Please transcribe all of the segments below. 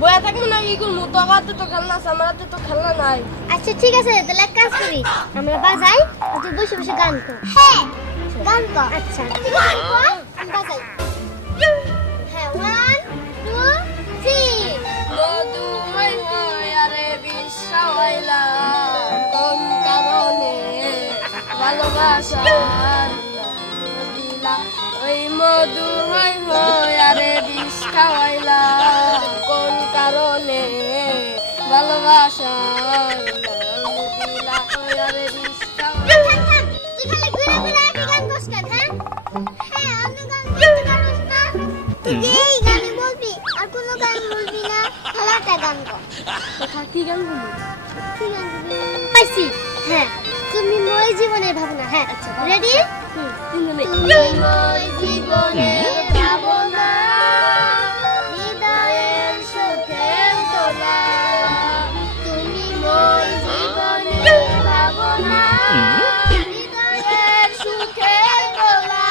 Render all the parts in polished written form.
বয়া থাকবো না কি করবো তো আমার তো খেলনা আছে আমার তো খেলনা নাই আচ্ছা ঠিক আছে তাহলে এক কাজ করি আমরা বাজাই তুই বসে বসে গান কর হ্যাঁ গান কর আচ্ছা তুই গান কর আমি বাজাই হ্যাঁ 1 2 3 মধু হয় হয় আরে বিশ্বাইলা কোন কারণে ভালোবাসার দিলা ওই মধু হয় হয় আরে বিশ্বাইলা কোন কারণে ভালোবাসার দিলা ওই আরে বিশ্বাইলা তুই খালি ঘুরে ঘুরে একই গান করছ কেন হ্যাঁ আমি গান করতে পারছ না তুই এই গান বলবি আর কোনো গান বলবি না খেলাটা গান কর কি গান বলবো কি গান বলবি পাইছি হ্যাঁ তুমি মই জীবনের ভাবনা হ্যাঁ আচ্ছা রেডি তিনজনে তুমি মই জীবনের ভাবনা হৃদয়ের সুখের দোলা তুমি মই জীবনের ভাবনা হৃদয়ের সুখের দোলা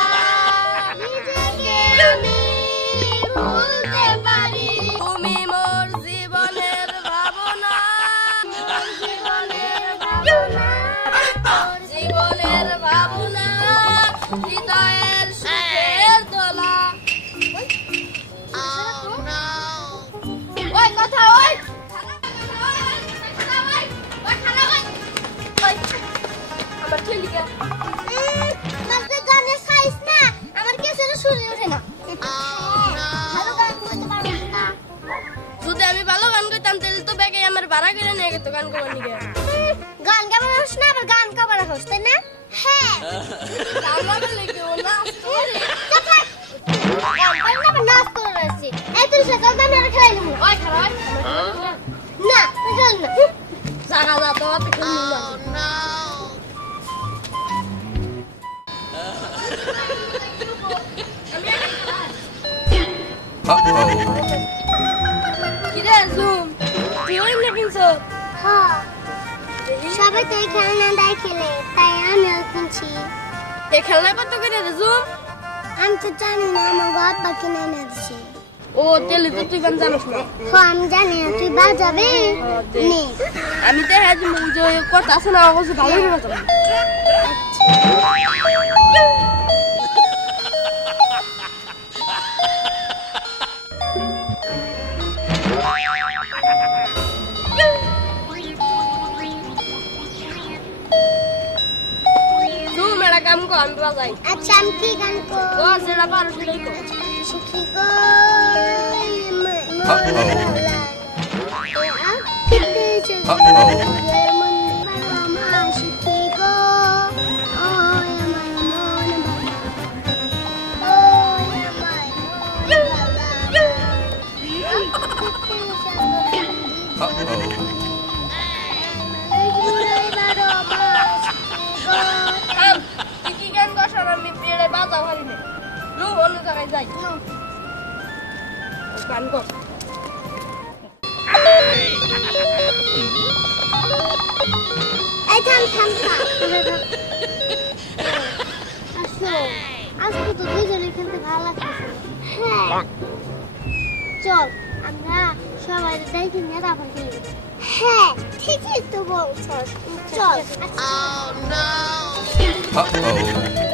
নিজেকে আমি ভুলতে পারি তুমি মোর জীবনের ভাবনা মোর জীবনের ভাবনা মোর জীবনের ভাবনা হৃদয়ের সুখের দোলা ওই কথা ওই আমার ছেলেকে মাঝে গানের সাইজ না আমার কেসের শুনে ওঠে না ভালো গান করতে পারবো না যদি আমি ভালো গান করতাম তাহলে তো ব্যাগে আমার ভাড়া করে নিয়ে গেতো গান করবার নিয়ে গান গাবার হোস না আবার গান গাবার হোস তাই না হ্যাঁ আমার লেগে ও না নাচ করে রয়েছে এই তুই সকাল দামে আর খেলাই নেবো ওই খারাপ না চল না জাগা যা তো অত খেলি না কিরে জুম তুই ওই না কিনছো হ্যাঁ সবাই তো এই খেলনা দেয় খেলে তাই আমিও কিনছি এ খেলনা কত করে রে জুম আমি তো জানি না আমার বাবা কিনে এনে দিছে ও তেলে তো তুই গান জানিস না হ্যাঁ আমি জানি না তুই বাজাবে নে আমি তো হ্যাঁ যে কথা আছে না অবশ্য ভালো করে বাজাবো জুম এটা কাম কর আমি বাজাই আচ্ছা আমি কি গান ও করব সেটা পারো সেটাই কর সুখী গো ফিরতে চলে মন ভালো সুখী গো ও আমার মন ভালো ও আমার মন ভালো থাম, তুই কি গান গাস আর আমি পেড়ে বাজাও হারি নে লু অন্য জায়গায় যাই গান কর এই থাম আসো আজকে তো দুজনে খেলতে ভালো লাগছে হ্যাঁ চল আমরা সবাই দেখি নিয়ে তারপর খেলি। হ্যাঁ ঠিকই তো বলছস, চল। Uh-oh.